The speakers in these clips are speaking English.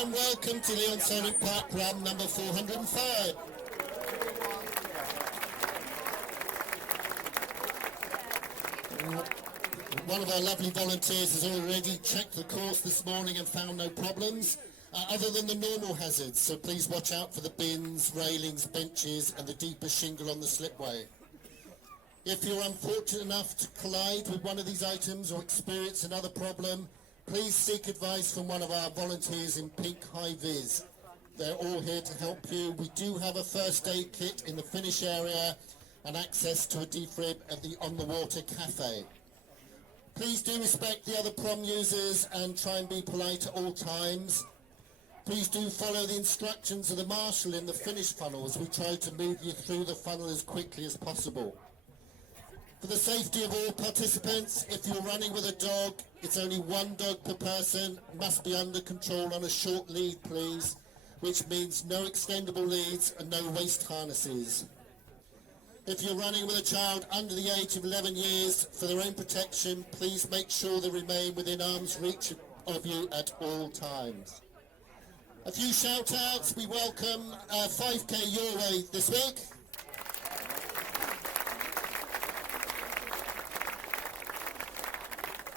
warm welcome to Lee-on-the-Solent Parkrun number 405. One of our lovely volunteers has already checked the course this morning and found no problems, other than the normal hazards, so please watch out for the bins, railings, benches and the deeper shingle on the slipway. If you're unfortunate enough to collide with one of these items or experience another problem, please seek advice from one of our volunteers in pink high-vis. They're all here to help you. We do have a first aid kit in the finish area and access to a defib at the On the Water Cafe. Please do respect the other prom users and try and be polite at all times. Please do follow the instructions of the marshal in the finish funnel as we try to move you through the funnel as quickly as possible. For the safety of all participants, if you're running with a dog, it's only one dog per person, must be under control on a short lead please, which means no extendable leads and no waist harnesses. If you're running with a child under the age of 11 years, for their own protection, please make sure they remain within arm's reach of you at all times. A few shout outs. We welcome 5K Your Way this week.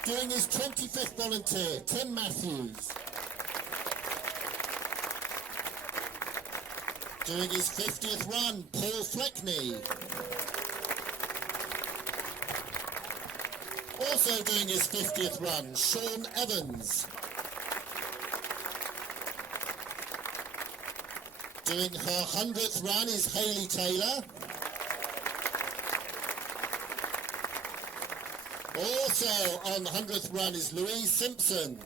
Doing his 25th volunteer, Tim Matthews. Doing his 50th run, Paul Fleckney. Also doing his 50th run, Sean Evans. Doing her 100th run is Hayley Taylor. Also on the 100th run is Louise Simpson.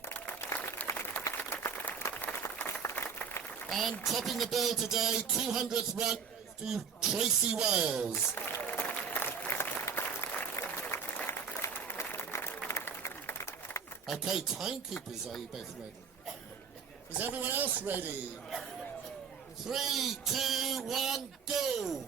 And topping the bill today, 200th run to Tracy Wales. Okay, timekeepers, are you both ready? Is everyone else ready? 3, 2, 1, go!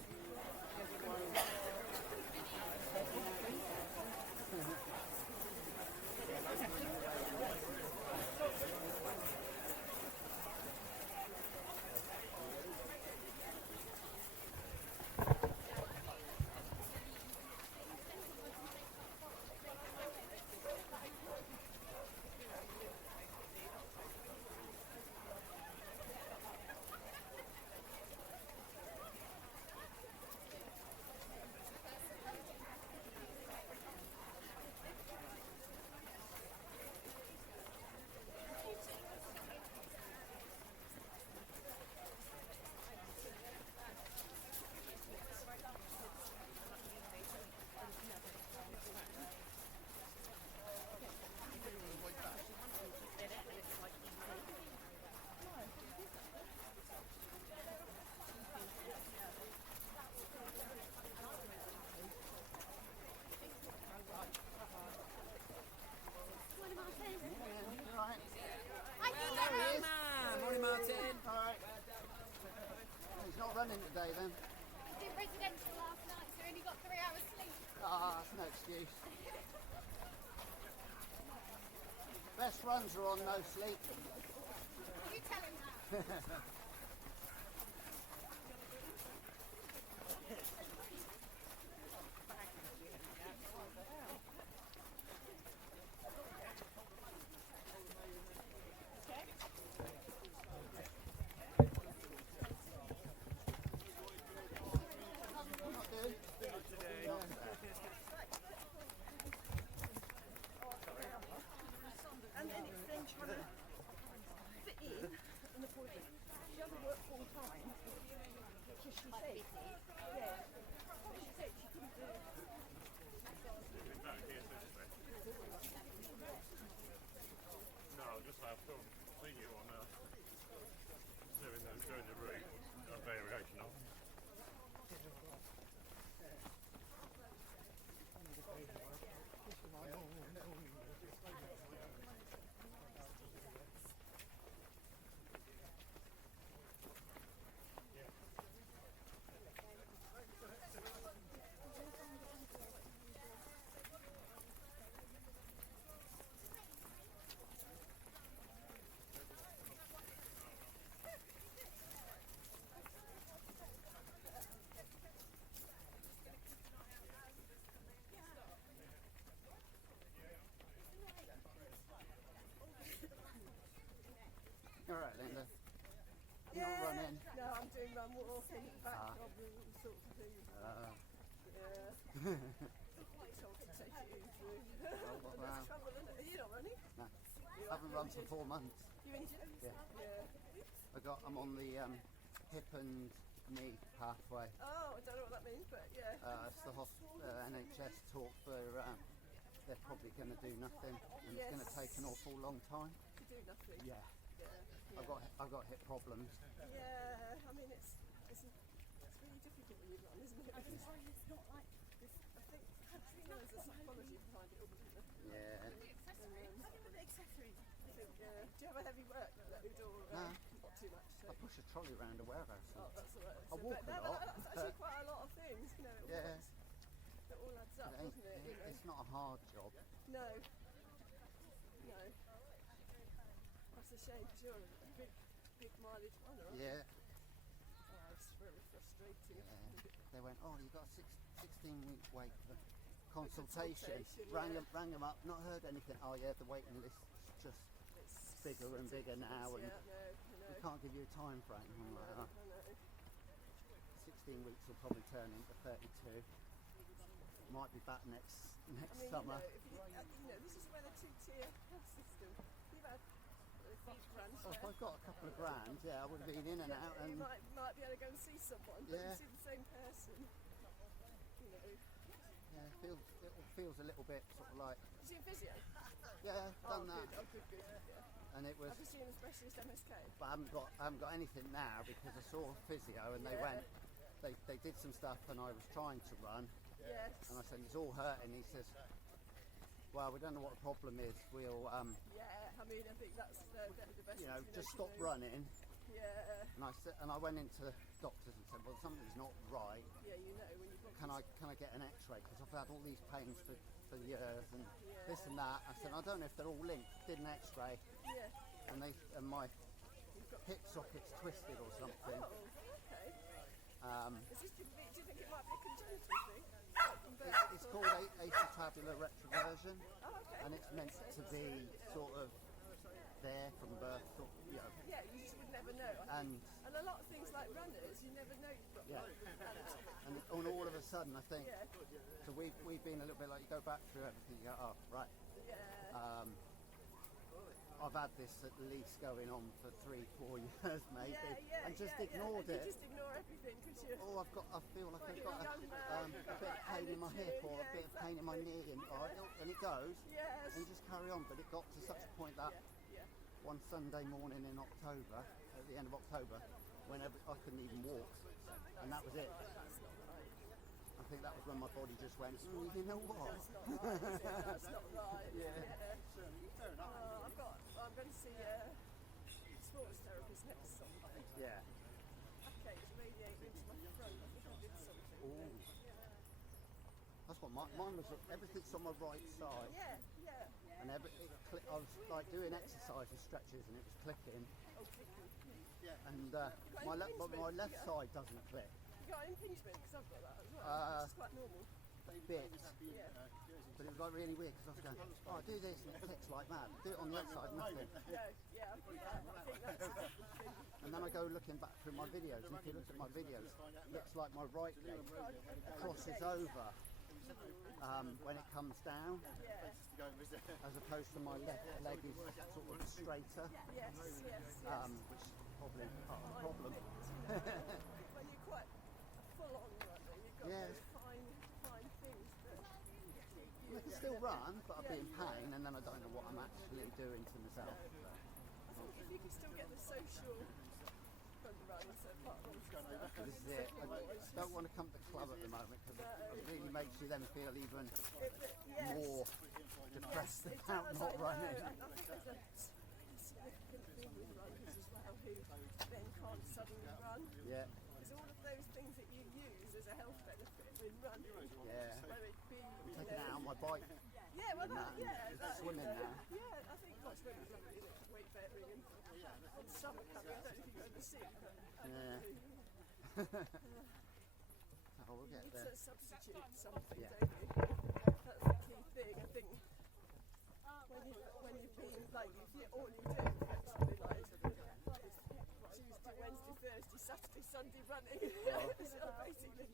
Running today then? I did residential last night, so I only got 3 hours sleep. Ah, that's no excuse. Best runs are on no sleep. You tell him that. During the route, a variation of. sorts of things. Yeah. Told to take it easy. wow. That's trouble, isn't it? You're not running? No. I haven't run for 4 months. You injured? Yeah. I'm on the hip and knee pathway. Oh, I don't know what that means, but yeah. It's the NHS talk for they're probably going to do nothing, and it's going to take an awful long time. To do nothing. Yeah. Yeah. I've got hip problems. Yeah, I mean it's really difficult when you run, isn't it? Because It's not like I think there's a psychology behind it all, isn't there? Yeah. the accessories. I think, do you have a heavy workload or No. not too much? I push a trolley around a warehouse. Oh, that's all right. I walk a lot, That's actually quite a lot of things, you know. It all adds up, It ain't- doesn't it? You know? It's not a hard job. No. No. That's a shame because you're a big mileage runner, aren't you? Yeah. Oh, it's very frustrating. They went, oh, you've got a 16-week wait for consultation. Consultation, Rang them up, not heard anything. Oh yeah, the waiting list's just It's bigger and bigger now, and Yeah, no, we can't give you a time frame. I'm like, I oh, know. 16 weeks will probably turn into 32. Might be back next I mean, summer. this is where the two-tier health system. You've had £5 grand. Oh, if I've got a couple of grand, yeah, I would have been in and out. You And might be able to go and see someone, but Yeah. you see the same person. You know. yeah, it feels a little bit sort of like, You see a physio? yeah, done that. Good. Oh, good. Yeah. And it was, Have you seen a specialist MSK? but I haven't got anything now because I saw physio and they went, they did some stuff and I was trying to run. Yes. And I said, it's all hurting. He says, well, we don't know what the problem is. We'll, Yeah, I mean, I think that's the best. you know, thing just they stop can do. running. Yeah, And I went into the doctors and said, well, something's not right. yeah, you know when you've got. Can I get an X-ray? Because I've had all these pains for years and this and that. I said, I don't know if they're all linked. Did an X-ray, Yeah. and my hip socket's twisted or something. Oh, okay. Do you think it might be a congenital thing? From birth, It's or- called acetabular retroversion, Oh, okay. and it's meant to be sort of there from birth, you know. Yeah, you just would never know. And And a lot of things like runners, you never know you've got Yeah. one. and all of a sudden, I think. Yeah. So we've been a little bit like, you go back through everything. You go, oh right. Yeah. I've had this at least going on for 3-4 years maybe, yeah, and just yeah. ignored You it. just ignore everything because you're. Oh, I feel like I've you're got a young man, you've a got bit of that pain in my energy, hip or yeah, a bit of pain in my knee, and it goes, Yes. and you just carry on. But it got to such a point that Yeah. one Sunday morning in October, at the end of October, when I couldn't even walk, and that was it. That's not right. I think that was when my body just went, you know what? That's not right. Is it? That's not right. Yeah. I'm going to see a sports therapist next Sunday. Yeah. Okay, it's radiating into my throat. I think I did something. Ooh. That's what mine was. Everything's on my right side, Yeah. and I was like doing exercise and stretches, and it was clicking. Oh, kicking. And my left side doesn't click. You got impingement because I've got that as well. It's quite normal. Bit, Yeah. but it was like really weird because I was going, oh, I do this and it clicks like mad. Do it on the other side, nothing. No, yeah, I think that's the thing. And then I go looking back through my videos, and if you look at my videos, it looks like my right leg crosses over when it comes down, as opposed to my left leg is sort of straighter, Yes. which is probably part of the problem. Well, you're quite full on runner. You've got Yeah. those fine things that I can still run, but I'll be in pain, and then I don't know what I'm actually doing to myself. I think if you can still get the social from the run, so part of stuff. This is it. I don't want to come to the club at the moment because it really makes you then feel even more depressed about not running. And I think there's a significant thing with runners as well who then can't suddenly run. Yeah, There's all of those things that you use as a health benefit in running. yeah. Whether it be, Taking it out on my bike. yeah, well, Swimming now. Yeah, I think that's really lovely, isn't it? Weight bearing and summer coming. I don't know if you've ever seen, but Yeah. Oh, we'll get it's there. a substitute something, Yeah. don't you? That's the key thing, I think. When you've been like, if you all you do effectively like is Tuesday, Wednesday, Thursday, Saturday, Sunday running. So basically,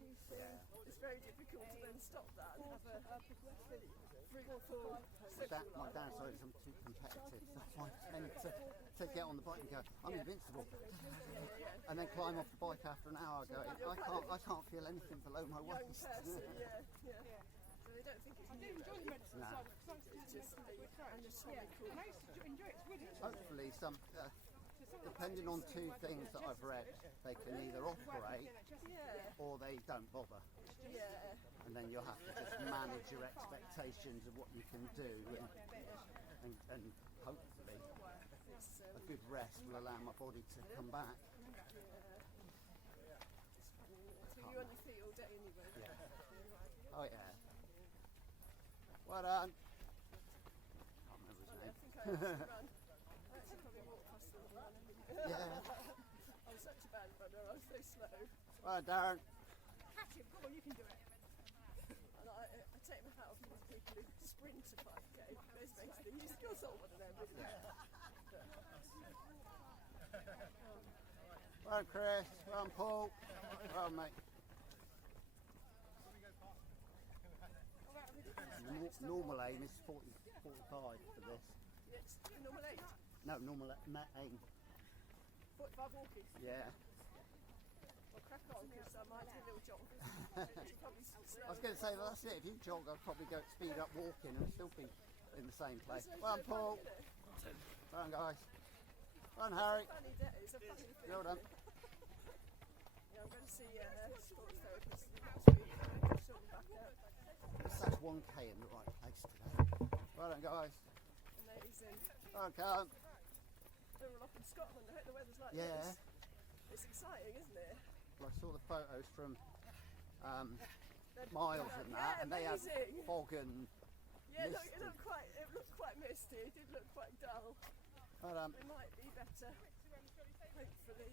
3 or 4. My downside is I'm too competitive, so I tend to get on the bike and go, I'm invincible, and then climb off the bike after an hour going, I can't feel anything below my Young waist. person, yeah. So they don't think it's I do enjoy the medicine Nah. side because it's just anatomical. I used to enjoy it. It's really Hopefully, depending on two things that I've read, they can either operate Yeah, or they don't bother. yeah. And then you'll have to just manage your expectations of what you can do, and hopefully It's, a good rest will allow my body to come back. so you're on your feet all day anyway. Oh yeah. Well done. Can't remember his I name. think I actually ran. I actually probably walked past them and ran. Yeah. I was such a bad runner. I was so slow. Well, Darren. catch him. Come on, you can do it. And I take my hat off to these people who sprint a 5k. Those makes the use. You're sort of one of them, isn't it? Well, Chris. Well, Paul. Well, mate. Normal aim is 45 for this. It's normal 8. No, normal aim. 45 walking. Yeah. Well, crack on because I might do a little jog. It's probably I was going to say, well, that's it. If you jog, I'd probably go speed up walking and still be in the same place. Well, Paul. Well done, guys. Well done, Harry. Funny day. It's a funny thing. Well done. Yeah, I'm going to see sports therapist next week. Sort them back out. That's 1k in the right place today. Well done, guys. Amazing. Well done. They're all up in Scotland. I hope the weather's like Yeah. this. It's exciting, isn't it? Well, I saw the photos from Miles and that, Yeah, and they had amazing. fog and Yeah, mist. it looked quite misty. It did look quite dull. Well, It might be better, hopefully.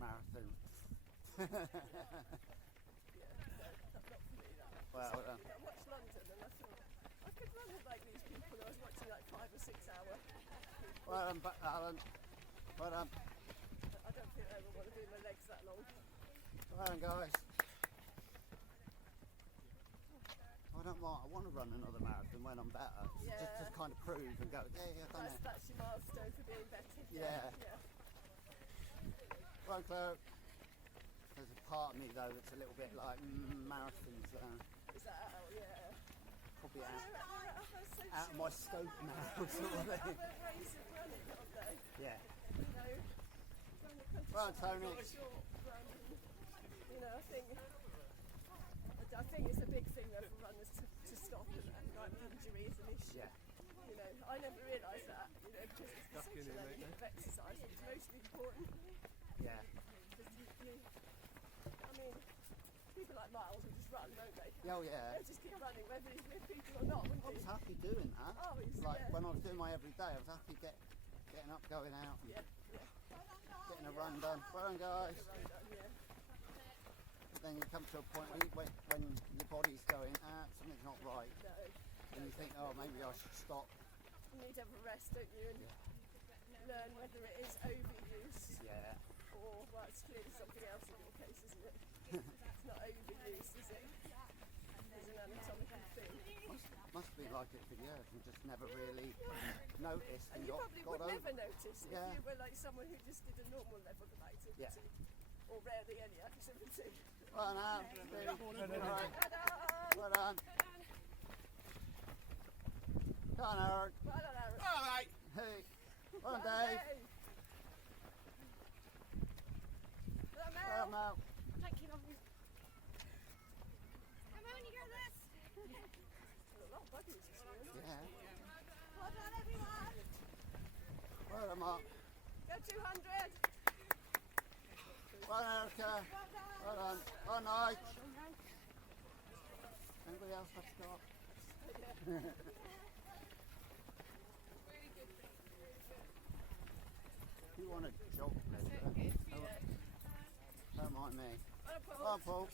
marathon. Not for me, that. Well, I watched London and I thought I could run with like these people. I was watching like 5 or 6 hour. well done, Alan. Well done. I don't think I ever want to do my legs that long. Well done, guys. I don't mind. I want to run another marathon when I'm better. Yeah. Just to kind of prove and go, yeah, I've done it. That's your milestone for being better. Yeah. Yeah. Right, Claire. There's a part of me though that's a little bit like marathons Is that out? Yeah. probably I out, know, that's so out of my scope now. Sort of thing. Other ways of running, aren't they? Yeah. You know, run the country Well, Tony. short run. You know, I think it's a big thing though for runners to stop and like injury is an issue. Yeah. You know, I never realised that. You know, because it's such an element of exercise that's mostly important. Yeah. Because I mean, people like Miles will just run, don't they? Oh yeah. They just keep running, whether he's with people or not, wouldn't I was he? happy doing that. Oh, he's Like yeah. when I was doing my everyday, I was happy getting up, going out, and Yeah. getting a run done. Well done, guys. Yeah. But then you come to a point when your body's going, something's not right, No. and you think, oh, maybe I should stop. You need to have a rest, don't you? And learn whether it is overuse Yeah. or, well, it's clearly something else in your case, isn't it? It's not overuse, is it? It's an anatomical thing. Must be like it for years and just never really noticed And and you got probably would over. never notice Yeah. if you were like someone who just did a normal level of activity. Yeah. Or rarely any activity. Well done, Steve. All right. Ta-da! Well done. Come on, Aaron. Well done, Aaron. All right. Hey. Well done, Dave. Hey. Well done, Well Mel. done, Mel. Thank you, lovely. Come on, you got this. A lot of buggies this morning. Yeah. Well done, everyone. Well done, Mark. Go 200. Well done, Erica. Well done. Well done, Nige. Anybody else have to start? If you want to jog later, don't mind me. Come on, Paul.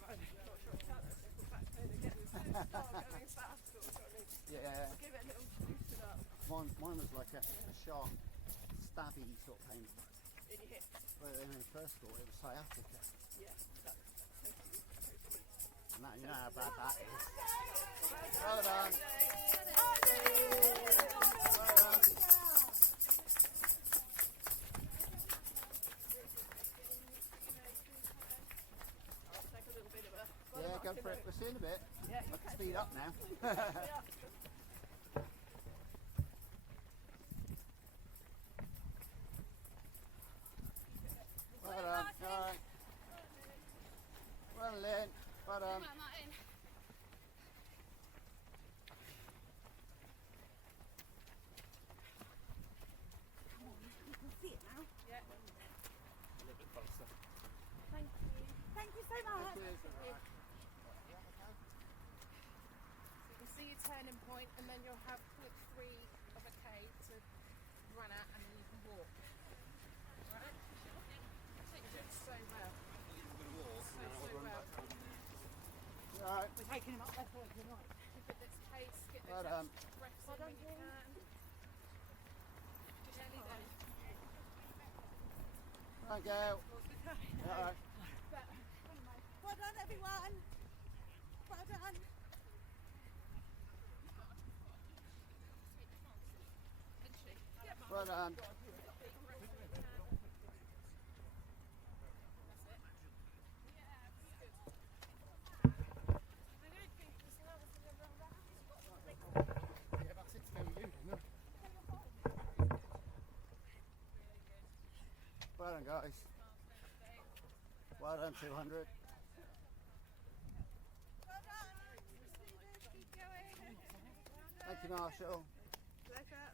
Yeah. Give it a little loosen up Mine was like a sharp, stabby sort of pain. in your hip. Well, when I first thought it was sciatica. Yeah, that's totally. man, you know how bad that is. Well done. Take a little bit of a... Yeah, go for it. We're seeing a bit. Yeah, I can speed up now. Well done. Alright. Well, Lynn. Well done. Come on, Martin. Yeah. Thank you so much. Cheers. So you can see your turning point, and then you'll have point 3 of a K to run at, and then you can walk. Right? I think you're doing so well. So well. Alright. We're taking him up left, working right. Keep at this pace, get Well those done. breaths in when you can. Just nearly there. Right, go. Alright. Well done, everyone. Well done. Well done. Well done, guys. Well done, 200. Keep going. Thank you, Marshall. Pleasure.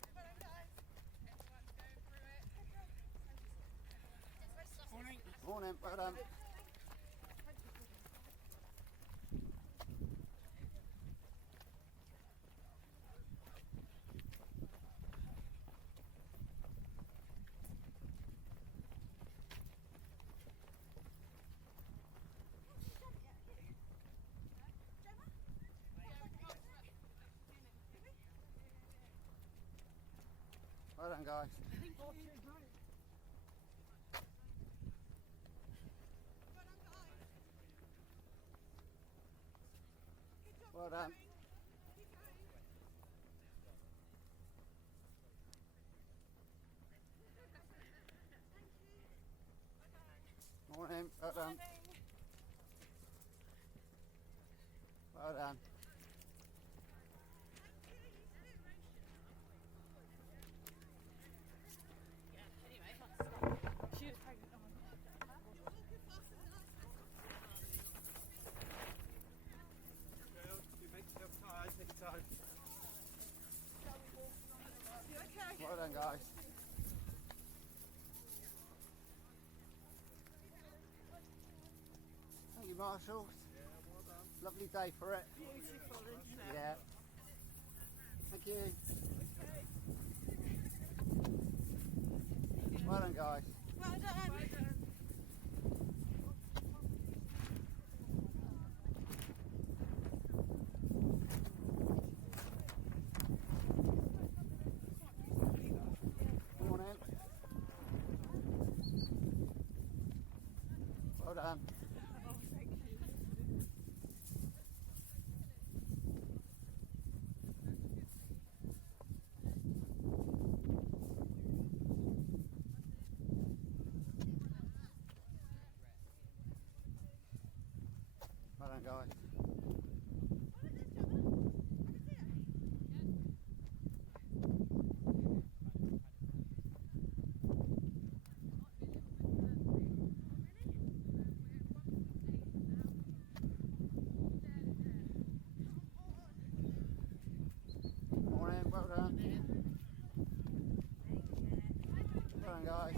Morning. Well done. Well done, guys. Well done. Morning. Well done. Well done. She was pregnant. Well done, guys. Thank you, Marshall. Lovely day for it. Beautiful, isn't it? Yeah. Thank you. Well done, guys. Well done. Morning. Well done. Well done, guys. Morning, well done. Well done, guys.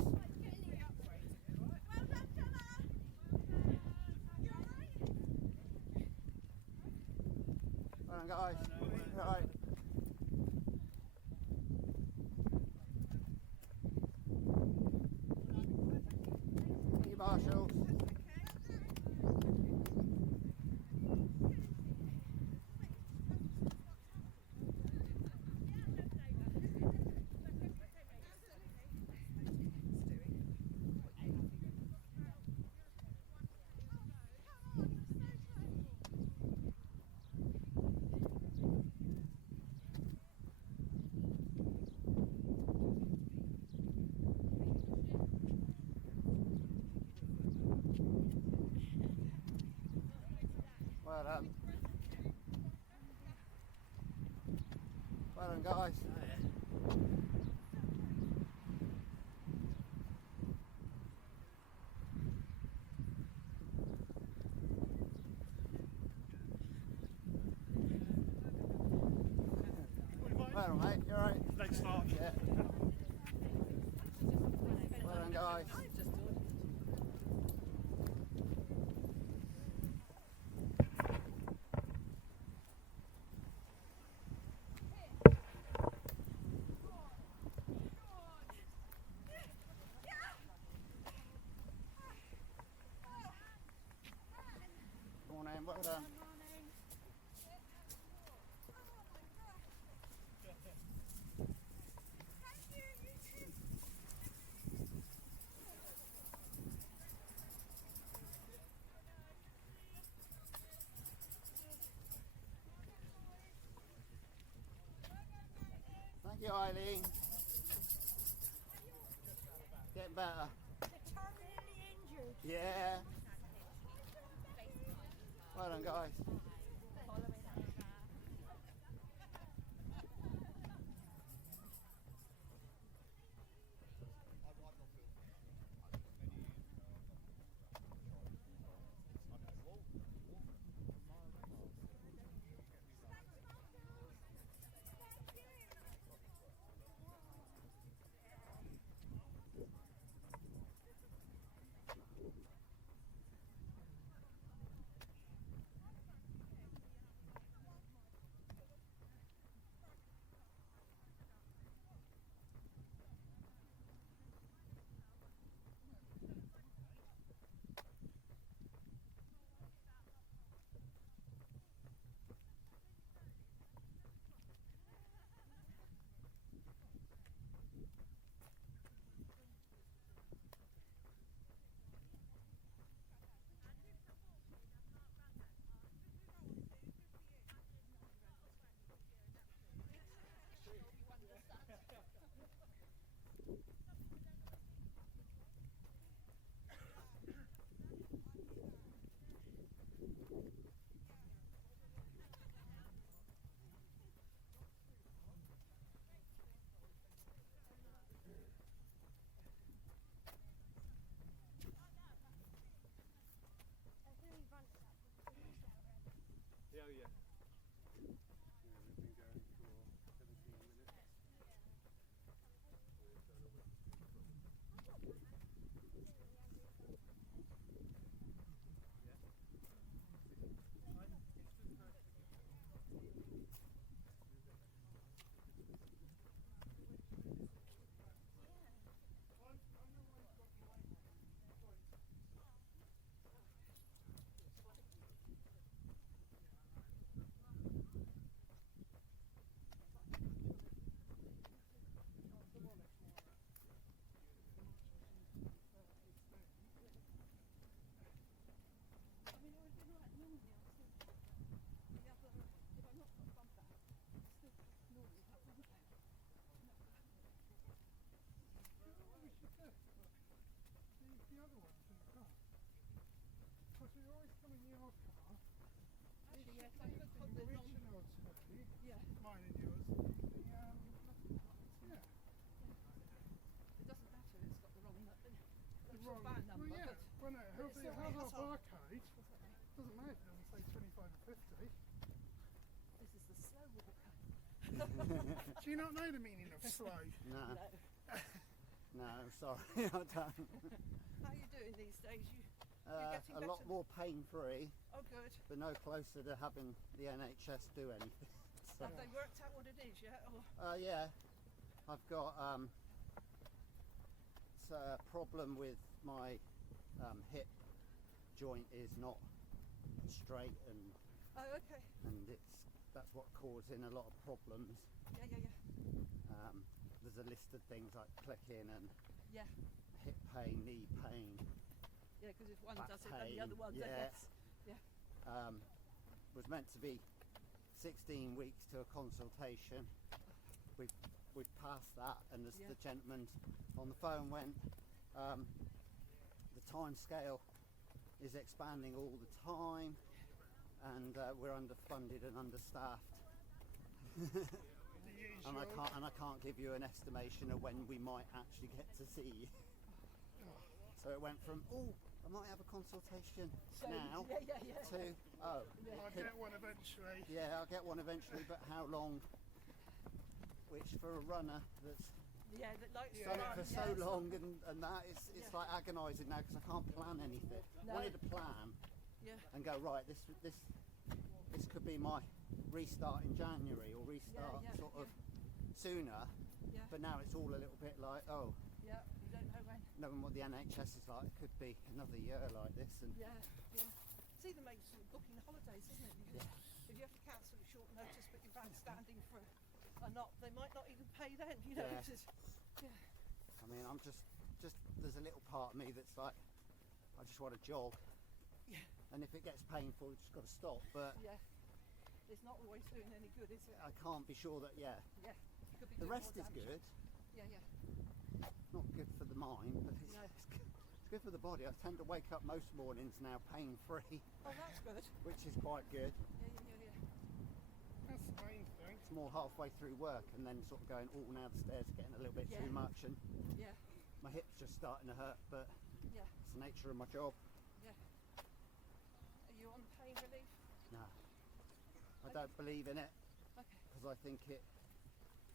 Well done, guys. Right. Thank you, Marshall. Well done. Well done, guys. Well done, mate. You alright? Next start. Yeah. Well done, guys. Morning, well done. Thank you, Eileen. Getting better. Terminally injured. Yeah. Well done, guys. Yeah, oh yeah. Yeah, we've been going for 17 minutes. The other ones in the car. Because we always come in your car. Actually, yes, I could put The the wrong. original two, Yeah, mine and yours. Yeah. it doesn't matter. It's got the wrong The wrong wrong. van number. Well, yeah. But Well, no, it has it's the not my hassle. barcode. Doesn't matter if it doesn't say 25 or 50. this is the slow walker. Do you not know the meaning of slow? No. No. No, sorry, I don't. How are you doing these days? You're getting A lot better? more pain-free, Oh, good. but no closer to having the NHS do anything. So, Have they worked out what it is yet? Or yeah, I've got it's a problem with my hip joint is not straight, and oh, okay. that's what causing a lot of problems. Yeah. There's a list of things like clicking and Yeah. hip pain, knee pain. Yeah, because if one Back does it, then the pain, other one yeah. does. Yeah. Was meant to be 16 weeks to a consultation. We've passed that, and as Yeah. the gentleman on the phone went, the time scale is expanding all the time, and we're underfunded and understaffed. And I can't give you an estimation of when we might actually get to see you. So it went from, oh, I might have a consultation now, to, oh. I'll get one eventually. Yeah, I'll get one eventually, but how long? Which for a runner that's that likes done it for so long and that, it's like agonising now because I can't plan anything. I wanted to plan and go, right, this could be my restart in January or restart sort of sooner, but now it's all a little bit like, oh, you don't know when. knowing what the NHS is like, it could be another year like this. And It's either makes you booking holidays, isn't it? Because if you have to cancel at short notice, but you're outstanding for a not, they might not even pay then. You know. I mean, I'm just there's a little part of me that's like, I just want to jog. And if it gets painful, you just got to stop. But it's not always doing any good, is it? I can't be sure that. It could be The doing rest more is damage. good. Not good for the mind, but it's good for the body. I tend to wake up most mornings now pain free. Oh, that's good. Which is quite good. That's the main thing. It's more halfway through work and then sort of going, oh, now the stairs are getting a little bit too much, and my hips just starting to hurt, but it's the nature of my job. Are you on pain relief? No, I don't believe in it because I think it,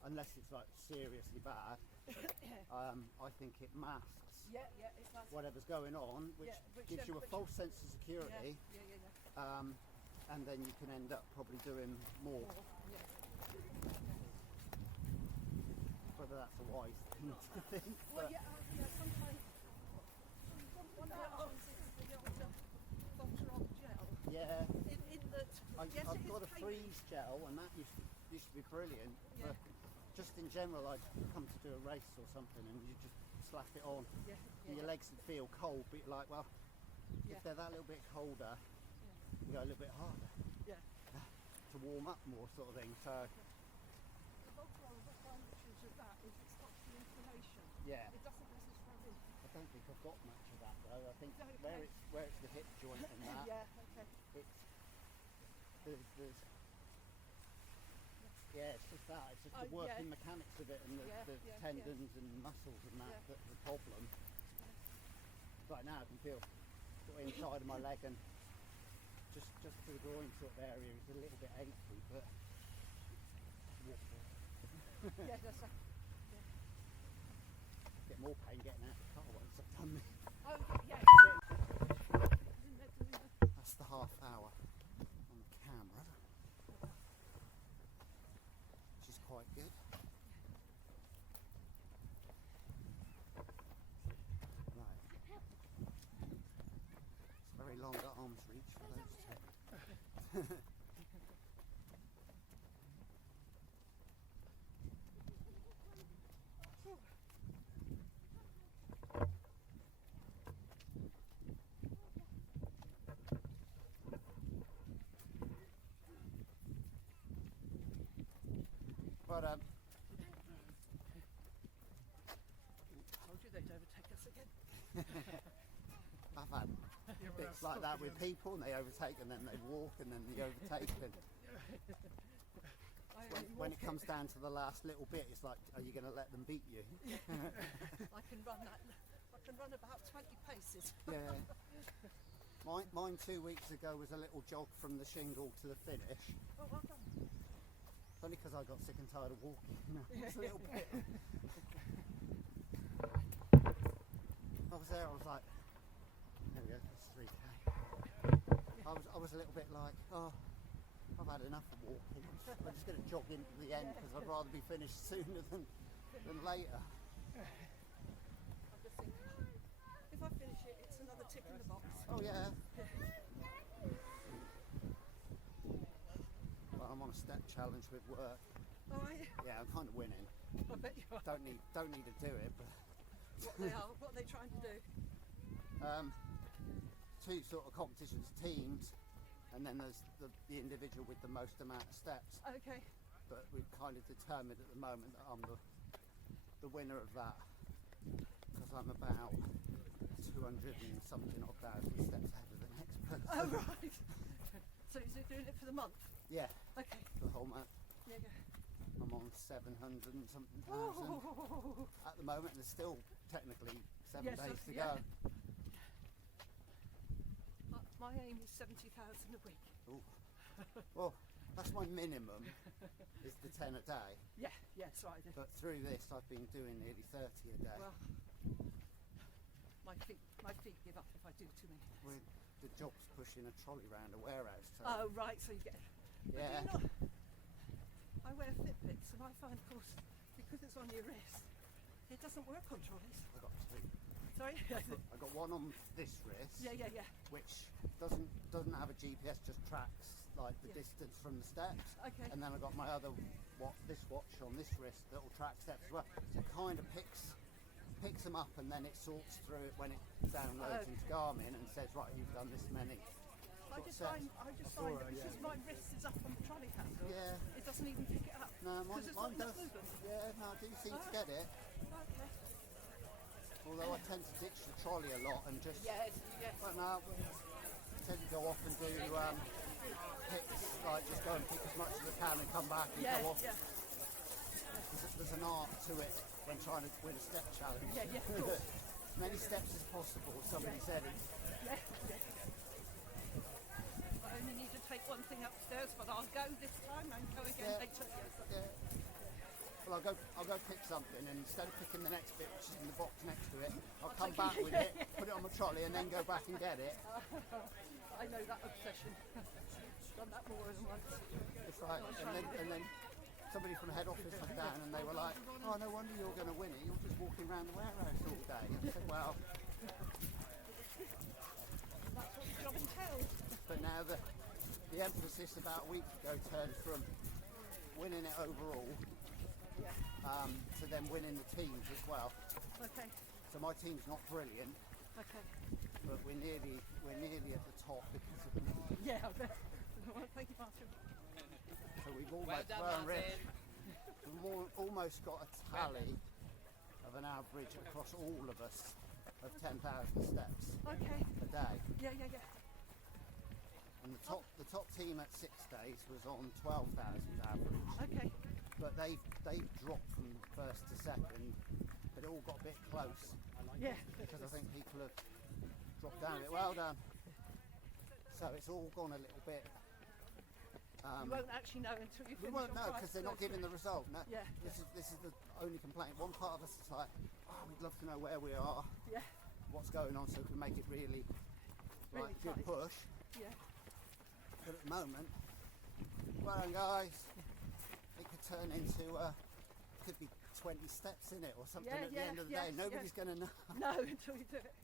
unless it's like seriously bad, I think it masks It does. whatever's going on, which gives you a false sense of security, and then you can end up probably doing more. Whether that's a wise thing to think. Well, But sometimes one of the arms is the old Voltron gel. In that, I've got a painful. freeze gel, and that used to be brilliant. But just in general, I'd come to do a race or something, and you just slap it on. And your legs would feel cold, but you're like, well, if they're that little bit colder, you go a little bit harder to warm up more, sort of thing. So The Voltron advantages of that is it stops the inflammation. It doesn't necessarily. I don't think I've got much of that though. I think Okay. where it's the hip joint and that, it's there's it's just that. It's just the working mechanics of it and the tendons and muscles and that's the problem. Right now I can feel sort of inside of my leg and just to the groin sort of area is a little bit achy, but That's right. get more pain getting out of the car once I've done this. That's the half hour on the camera, which is quite good. Right. It's very long at arm's reach for those two. But Told you they'd overtake us again. I've had bits like that with people, and they overtake and then they walk and then they overtake. And when it comes down to the last little bit, it's like, are you going to let them beat you? I can run that. I can run about 20 paces. Mine 2 weeks ago was a little jog from the shingle to the finish. Oh, well done. Only because I got sick and tired of walking. It's a little bit. I was there. I was like, there we go. That's 3k. I was a little bit like, oh, I've had enough of walking. I'm just going to jog into the end because I'd rather be finished sooner than later. I'm just thinking, if I finish it, it's another tick in the box. Oh yeah. Well, I'm on a step challenge with work. Oh, are you? Yeah, I'm kind of winning. I bet you are. Don't need to do it, but What are they trying to do? two sort of competitions, teams, and then there's the individual with the most amount of steps. Okay. But we've kind of determined at the moment that I'm the winner of that because I'm about 200 and something odd thousand steps ahead of the next person. Oh, right. So is it doing it for the month? Yeah, Okay. for the whole month. Yeah, yeah. I'm on 700 and something thousand Oh, at the moment, and there's still technically 7 Yes, days to yeah. go. my aim is 70,000 a week. Ooh. Well, that's my minimum, is the 10 a day. Yeah, yes, right. But through this, I've been doing nearly 30 a day. Well, my feet give up if I do too many. With the job's pushing a trolley around a warehouse. So Oh, right, so you get... But yeah. do you not, I wear Fitbits, and I find, of course, because it's on your wrist, it doesn't work on trolleys. I got 2. Sorry? I got one on this wrist, Yeah, yeah, yeah. which doesn't have a GPS, just tracks like the Yeah. distance from the steps. Okay. And then I got my other this watch on this wrist that will track steps as well. So it kind of picks them up, and then it sorts through it when it downloads Okay. into Garmin and says, right, you've done this many. I just steps. find that because my wrist is up on the trolley handle, Yeah. it doesn't even pick it up. No, Because it's mine not enough does. movement. Yeah, no, I do seem to get it. Okay. Although I tend to ditch the trolley a lot and just. Yes, yes. But no, I tend to go off and do picks, like just go and pick as much as I can and come back and Yeah, go off. yeah. There's an art to it when trying to win a step challenge. Yeah, yeah, of course. Many steps as possible, somebody said it. Yeah, yeah. I only need to take one thing upstairs, but I'll go this time and go again Yeah. later. Yeah. Well, I'll go pick something, and instead of picking the next bit, which is in the box next to it, I'll come take back it. with it, put it on my trolley, and then go back and get it. I know that obsession. Done that more than once. It's like, and then somebody from head office was down, and they were like, "Oh, no wonder you're going to win it. You're just walking around the warehouse all day." And I said, "Well, That's what the job entails. but now the emphasis about a week ago turned from winning it overall Yeah. to then winning the teams as well. Okay. So my team's not brilliant, Okay. but we're nearly at the top because of them. Yeah, I bet. Well, thank you, Martin. So we've almost we've almost got a tally of an average across all of us of 10,000 steps Okay. a day. Yeah, yeah, yeah. And the top team at 6 days was on 12,000 average. Okay. But they've dropped from first to second, but it all got a bit close Yeah. because I think people have dropped down a bit. Well done. So it's all gone a little bit. You won't actually know until you finish. We won't your know because they're not price. giving the result. No, Yeah. This is the only complaint. One part of us is like, oh, we'd love to know where we are, Yeah. what's going on, so we can make it really Really good tight. push. Yeah. But at the moment, well done, guys. It could turn into could be 20 steps in it or something Yeah, at the yeah, end of the yes, day. Nobody's yes. going to know. No, until you do it.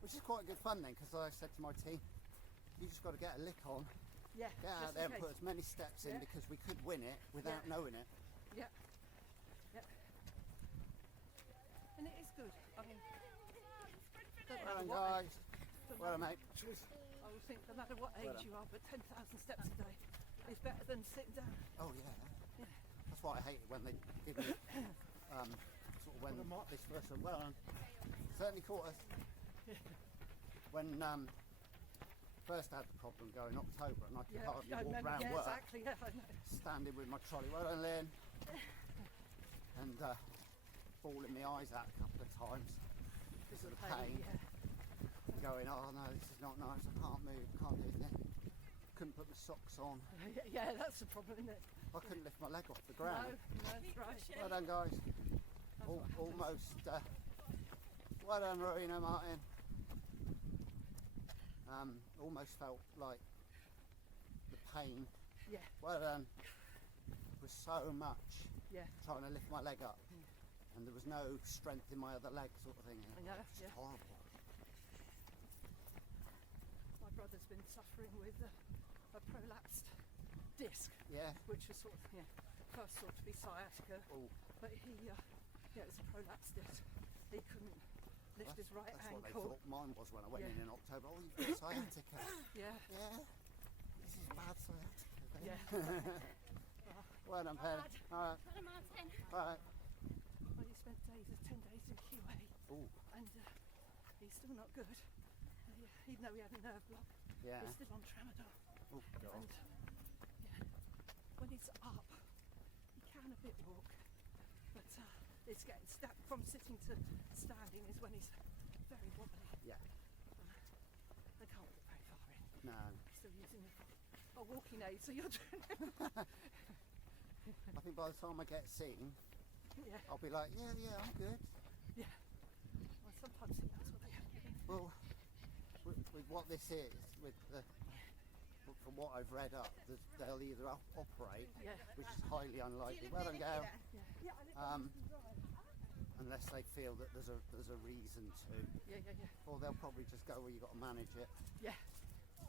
Which is quite good fun then, because I said to my team, you just got to get a lick on, Yeah. get out just there in and put case. as many steps in, Yeah. because we could win it without Yeah. knowing it. Yeah. Yeah. And it is good. I mean, don't Well matter done, what guys. don't Well done, matter- mate. Cheers. I would think no matter what Well age done. you are, but 10,000 steps a day is better than sitting down. Oh yeah. Yeah. That's why I hate it when they give me sort of when this first one. Well done. Certainly caught us. When first had the problem going October, and I could hardly I walk remember. around Yeah, work, exactly. Yeah, I know. standing with my trolley. Well done, Lynn. And bawling my eyes out a couple of times because of the pain. Yeah. Going, oh no, this is not nice. I can't move. Can't do anything. Couldn't put my socks on. Yeah, that's the problem, isn't it? I couldn't lift my leg off the No, ground. that's right. Well done, guys. Almost. Well done, Marina Martin. Almost felt like the pain. Yeah, Well done. Was so much yeah. trying to lift my leg up, and there was no strength in my other leg, sort of thing. I know, It's yeah. horrible. My brother's been suffering with a prolapsed disc, Yeah. which was sort of, first thought to be sciatica, Oh, but he, it was a prolapsed disc. He couldn't lift his right that's what they ankle. thought mine was when I went Yeah. in October. Oh, you've got sciatica. Yeah, Yeah. This is bad sciatica. then. yeah. Well done, Penny. All right. All right. Well, he spent 10 days in QA, Oh, and he's still not good. Even though he had a nerve block, yeah. he's still on tramadol. Oh God. And when it's up, you can a bit walk, but it's getting from sitting to standing is when it's very wobbly. Yeah. I can't walk very far in. No. Still using a walking aid, so you're doing it. I think by the time I get seen, Yeah, I'll be like, yeah, I'm good. yeah. Well, sometimes that's what they have. Well, with what this is, from what I've read up, they'll either operate, Yeah. which is highly unlikely. Well done, Gail. Yeah, Unless they feel that there's a reason to, yeah. or they'll probably just go, well, you've got to manage it. Yeah. I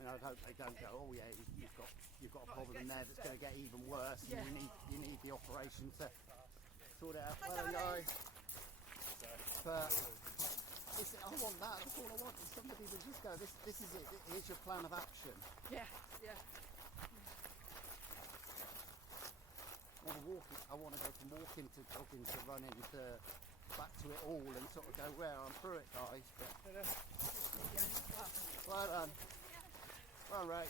mean, I'd hope they don't go, oh yeah, you've got a problem there that's going to get even worse, and you need the operation to sort it out. Well done, guys. But I want that. That's all I want. Is somebody to just go, this is it. Here's your plan of action. Yeah. I want to go from walking to jogging to running to back to it all and sort of go, well, I'm through it, guys. But, well done. Well, right.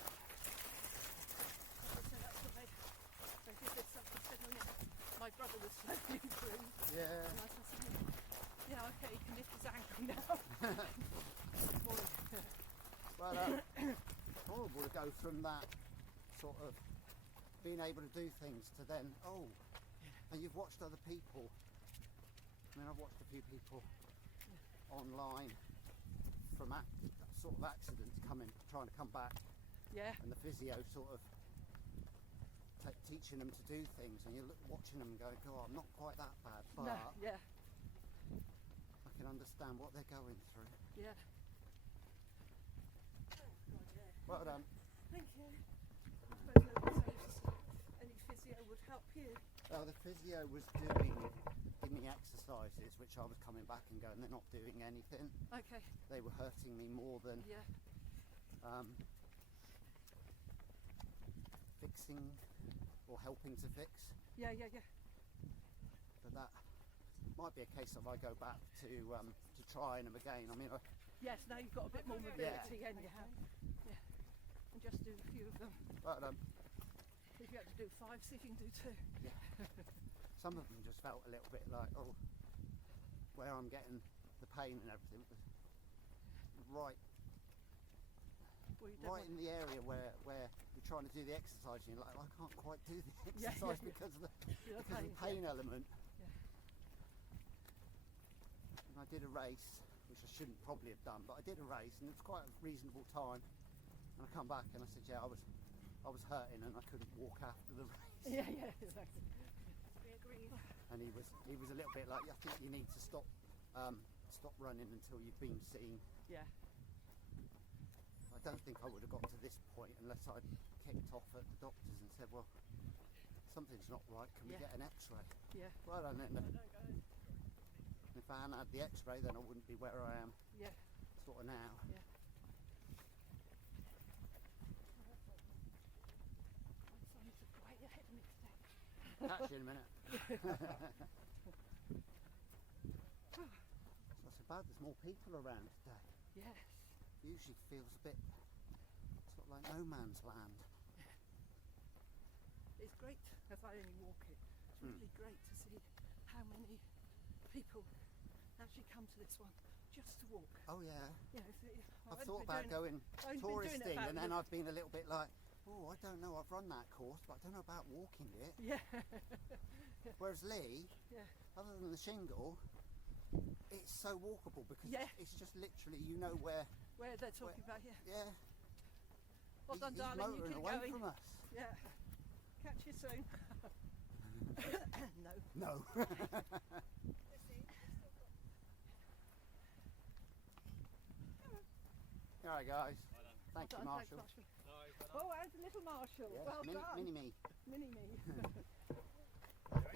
My brother was slowly through. Yeah. And I said, yeah, okay, he can lift his ankle now. Well, horrible to go from that sort of being able to do things to then, and you've watched other people. I mean, I've watched a few people online from sort of accidents trying to come back. Yeah. And the physio sort of teaching them to do things, and you're watching them and going, God, I'm not quite that bad, but No, yeah. I can understand what they're going through. Yeah. Well done. Thank you. I suppose any physio would help you. Well, the physio was giving me exercises, which I was coming back and going, they're not doing anything. Okay. They were hurting me more than fixing or helping to fix. Yeah. But that might be a case of I go back to trying them again. I mean, yes, now you've got a bit more mobility and you have. Yeah. And just do a few of them. Well, If you had to do 5, see if you can do 2. yeah. Some of them just felt a little bit like, where I'm getting the pain and everything was right in the area where you're trying to do the exercise and you're like, I can't quite do the exercise because of the pain element. Yeah. And I did a race, which I shouldn't probably have done, but I did a race and it was quite a reasonable time. And I come back and I said, yeah, I was hurting and I couldn't walk after the race. Yeah, exactly. We agree. And he was a little bit like, I think you need to stop running until you've been seen. Yeah. I don't think I would have got to this point unless I'd kicked off at the doctors and said, well, something's not right, can we get an x-ray? Yeah. Well, and then if I hadn't had the x-ray, then I wouldn't be where I am sort of now. Yeah. Catch you in a minute. It's not so bad, there's more people around today. Yes. Usually feels a bit sort of like no man's land. It's great, as I only walk it, it's really great to see how many people actually come to this one just to walk. Oh yeah. Yeah, I've thought about going touristing and then I've been a little bit like, I don't know, I've run that course, but I don't know about walking it. Yeah. Whereas Lee, other than the shingle, it's so walkable because it's just literally, you know where they're talking about here. Yeah. Well done, He's darling. You motoring keep away going. from us. Yeah. Catch you soon. No. No. All right, guys. Thank you, Marshall. Oh, and a little Marshall. Yeah, Well done. mini me. Mini me.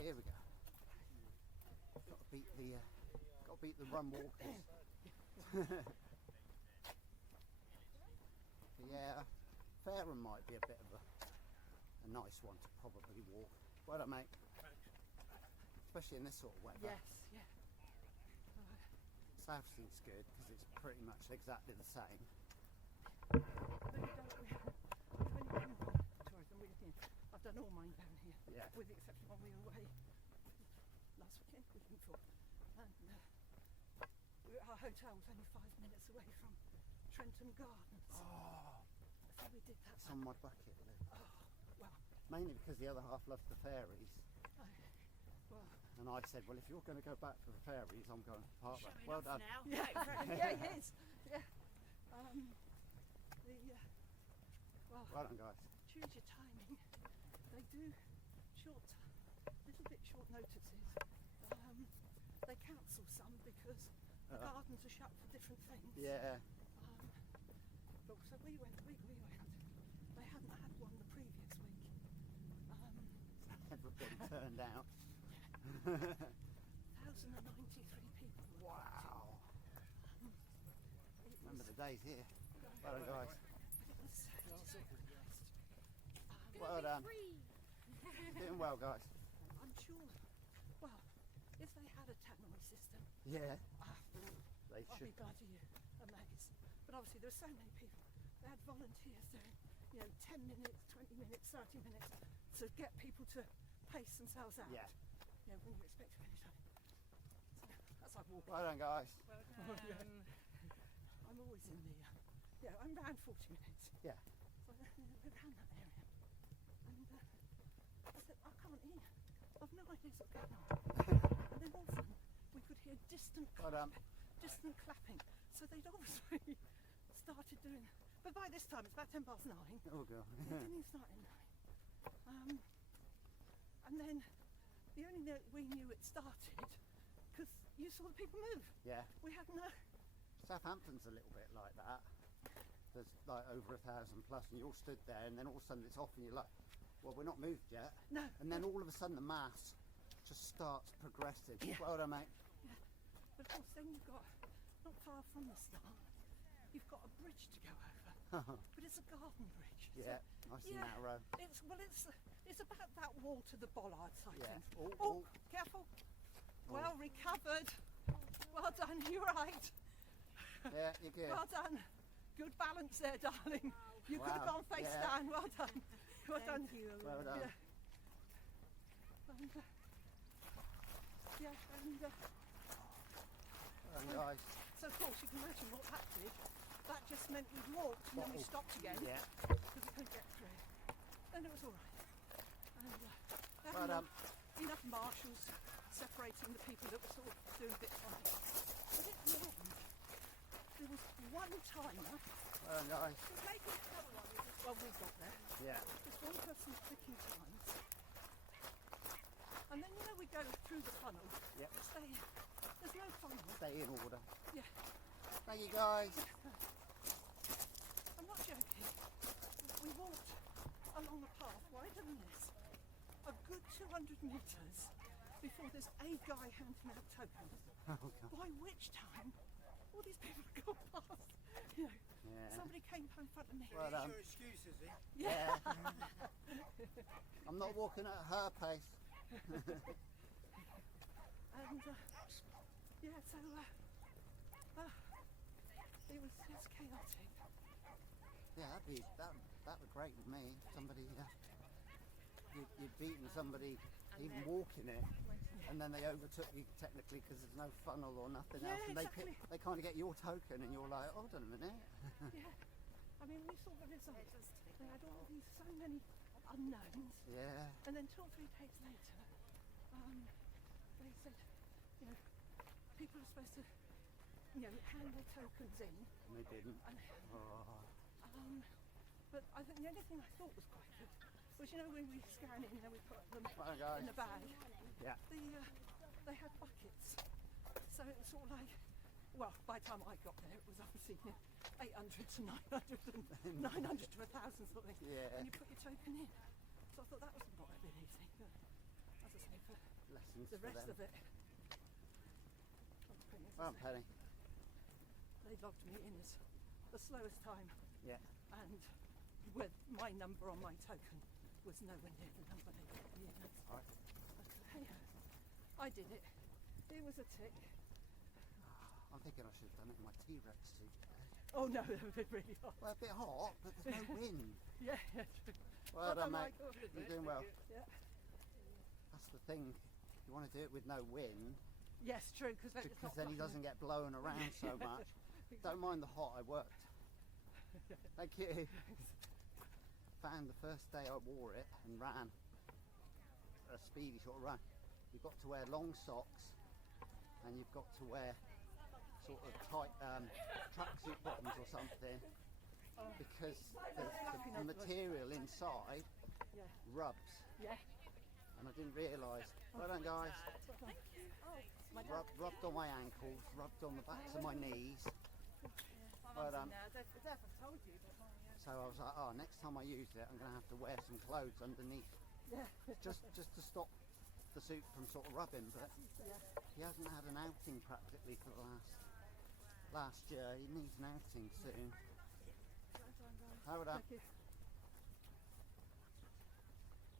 Here we go. Got to beat the run walkers. Yeah, Fairham might be a bit of a nice one to probably walk. Well done, mate. Especially in this sort of weather. Yes, yeah. South Sea's good because it's pretty much exactly the same. I've done all mine down here, Yeah. with the exception of one we were away last weekend, weekend before. And our hotel was only 5 minutes away from Trenton Gardens. Oh, So we did that. it's on my bucket list. Oh, well, Mainly because the other half loves the fairies. well, And I said, well, if you're going to go back for the fairies, I'm going to Parkrun. Showing Well off done. now. yeah, it is. Yeah. Well, Well done, guys. choose your timing. They do little bit short notices. They cancel some because the gardens are shut for different things. Yeah. But so we went. They hadn't had one the previous week. Never been turned out. 1,093 people. Wow. It Remember was, the days here. Well done, guys. it was so organised. Well done. Doing well, guys. I'm sure. Well, if they had a tannoy system, Yeah. I'd They be should. bloody amazed. But obviously there were so many people. They had volunteers doing, 10 minutes, 20 minutes, 30 minutes to get people to pace themselves out. Yeah. When you expect to finish on it. So that's like walking. Well done, guys. Well done. I'm always in the, I'm around 40 minutes. Yeah. So we're around that area. And I said, I can't hear. I've no idea what's going on. And then all of a sudden, we could hear distant Well done. clapping. So they'd obviously started doing. But by this time, it's about 9:10. Oh, God. They didn't even start at 9. And then the only note we knew it started because you saw the people move. Yeah. We had no. Southampton's a little bit like that. There's like over 1,000 plus, and you all stood there, and then all of a sudden it's off, and you're like, well, we're not moved yet. No. And then all of a sudden the mass just starts progressing. Yeah. Well done, mate. But of course, then you've got not far from the start. You've got a bridge to go over, but it's a garden bridge. Yeah, nice and narrow. It's about that wall to the bollard side. Yeah. Things. Oh, oh. Careful. Well recovered. Well done. You're right. Yeah, you're good. Well done. Good balance there, darling. You could have Wow, gone face yeah. down. Well done. Well done. Thank you. Well done. Yeah. And, Well done, guys. so of course you can imagine what that did. That just meant we walked and then we Bottle. stopped again Yeah. because we couldn't get through. And it was all right. And there Well were done. enough marshals separating the people that were sort of doing bits on it. But at the end, there was one timer. Well done, guys. Maybe another one. Well, we got there. Yeah. There's one person clicking times. And then we go through the funnel. Yep. There's no funnel. Stay in order. Yeah. Thank you, guys. I'm not joking. We walked along a path wider than this, a good 200 metres before there's a guy handing out tokens. Oh, God. By which time, all these people had gone past. Yeah. Somebody came in front of me. Well done. Your excuse, is it? Yeah. I'm not walking at her pace. And it was just chaotic. Yeah, that would great with me. Somebody, you'd beaten somebody even walking it, and then they overtook you technically because there's no funnel or nothing Yeah, else, and exactly. they kind of get your token, and you're like, hold on a minute. Yeah. I mean, we saw the results. They had all these so many unknowns. Yeah. And then 2 or 3 days later, they said, people are supposed to, hand their tokens in. And they didn't. And, Oh. but I think the only thing I thought was quite good was, when we scan in and we put them Well, guys. in the bag, Yeah. they had buckets. So it was sort of like, well, by the time I got there, it was obviously 800 to 900 and 900 to 1,000 something. Yeah. And you put your token in. So I thought that was not a bit easy. But as I say, for Lessons the for rest them. of it, Well, Penny. they logged me in as the slowest time, Yeah. and with my number on my token was nowhere near the number they got me in as. Right. But hey, I did it. It was a tick. I'm thinking I should have done it in my T-Rex suit. Oh no, they've been really hot. Well, a bit hot, but there's no wind. Yeah, yeah, true. Well done, mate. Michael. You're doing well. Yeah. That's the thing. You want to do it with no wind, Yes, true, because then he doesn't get blown around so much. Don't mind the hot, I worked. Thank you. Found the first day I wore it and ran a speedy sort of run. You've got to wear long socks and you've got to wear sort of tight tracksuit bottoms or something because the material inside Yeah. rubs. Yeah. And I didn't realise. Well done, guys. Rubbed on my ankles, rubbed on the backs of my knees. But told you, but so I was like, oh, next time I use it, I'm going to have to wear some clothes underneath, yeah. just to stop the suit from sort of rubbing. But Yeah. he hasn't had an outing practically for the last year. He needs an outing soon. Hold up. Thank you.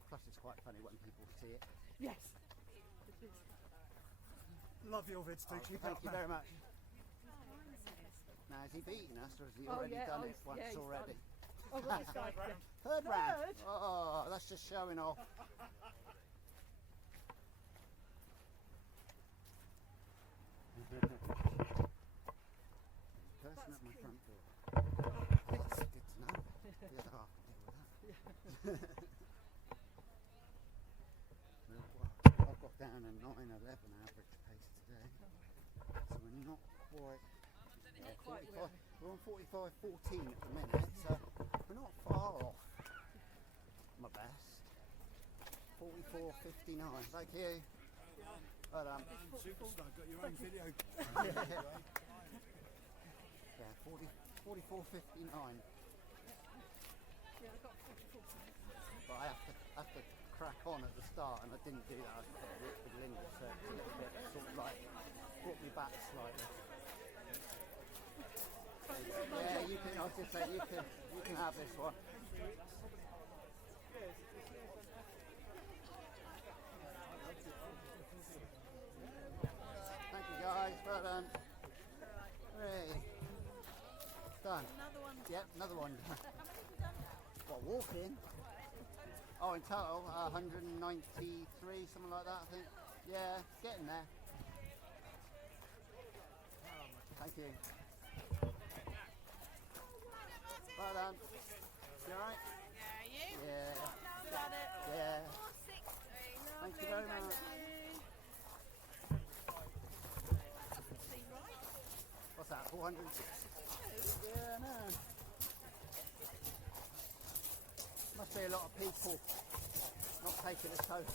Plus, it's quite funny when people see it. Yes. It is. Love your vids too. Keep Thank up, you man. very much. Now, has he beaten us, or has he Oh, already yeah, done oh, it once yeah, he's already? Oh, right, this guy. Yeah. Third round. Third? Oh, that's just showing off. Person at my front door. That's good to know. The other half can deal with that. Well, I've got down a 9:11 average pace today, so we're not quite. 45, we're on 45.14 at the minute, so we're not far off my best. 44.59. Thank you. But Superstar, got your own video. yeah, 44.59. Yeah, I got 44. But I have to crack on at the start, and I didn't do that. I just got a bit with Linda, so it's a little bit sort of like brought me back slightly. Yeah, you can. I was just saying, you can have this one. Thank you, guys. Well done. Hooray. Done. Another one. Yep, another one done. What, walking? Oh, in total, 193, something like that, I think. Yeah, getting there. Thank you. Well done. You alright? Yeah, you? Yeah. Still at it. Yeah. 460. Thank you very much. See, right? What's that, 400? Yeah, no. Must be a lot of people not taking us home.